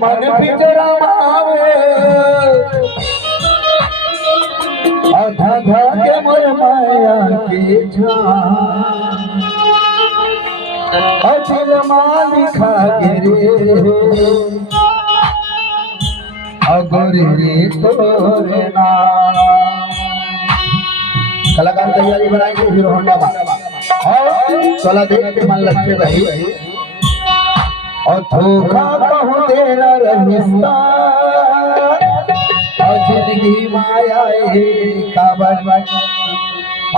मन पिंजरा मावे आधा धा के मोर माया के छान अचिल मालिखा गिरे अगोरी तोरे ना। कलाकार तैयारी बनाएंगे हीरो होंडा और चला देख के मन लगे भाई और धोखा कहूँ तेरा रहिस्ता और जिंदगी माया काबर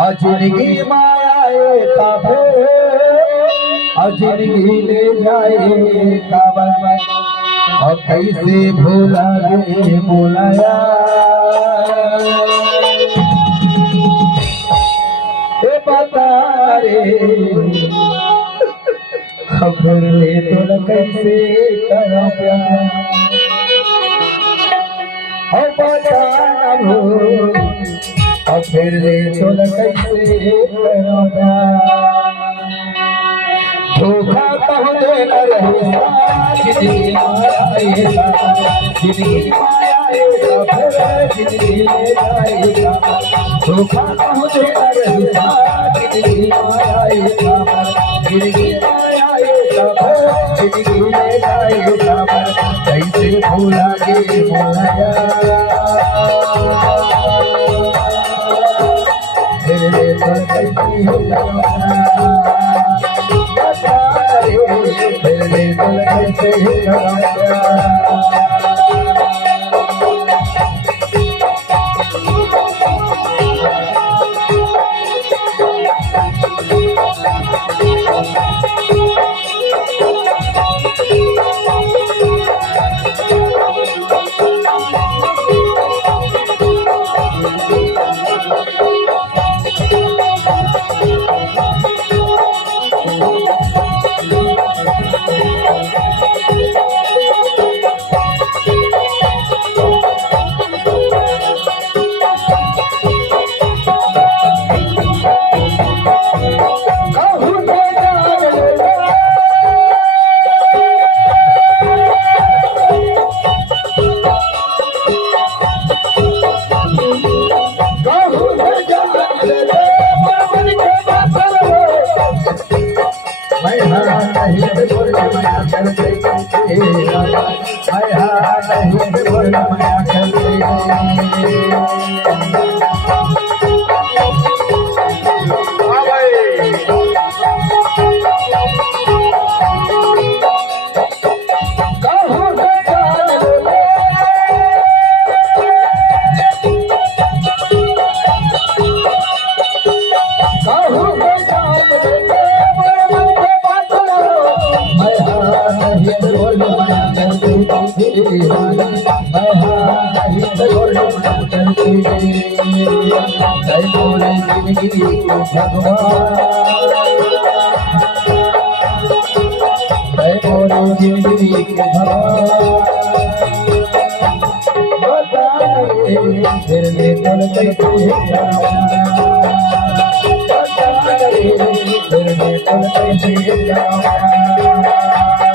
और जिंदगी माया काबे और जिंदगी ले जाए काबर और कैसे भूला गे बोलाया बता रे खबर ले तो कैसे करो प्यार बता हो खबर ले तो कैसे करो प्यार धोखा कहो देना रहे जिंदगी माया जिंदगी माया जिंदगी ले जाएगा धोखा कहो देना रहे जिंदगी माया जिंदगी माया जिंदगी ले जाएगा कैसे भूला गे बोलाया तेरे तो कैसे होगा तेरे तो कैसे होगा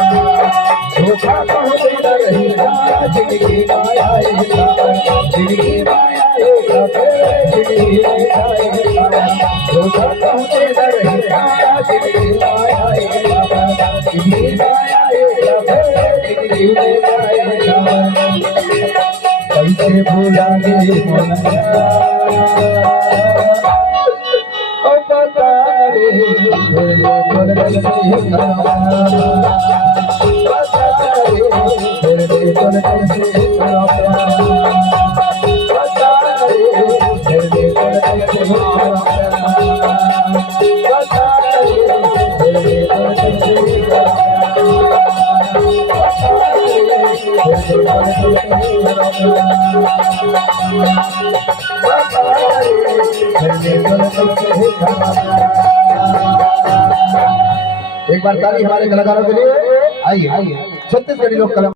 धोखा कहो देना रही जिंदगी माया जिंदगी माया जिंदगी ले जाएगा धोखा कहो देना रही जिंदगी माया जिंदगी माया जिंदगी ले जाएगा कैसे भूला गे बोलाया बता रे एक बार ताली हमारे कलाकारों के लिए। आइए छत्तीसगढ़ी लोक कला।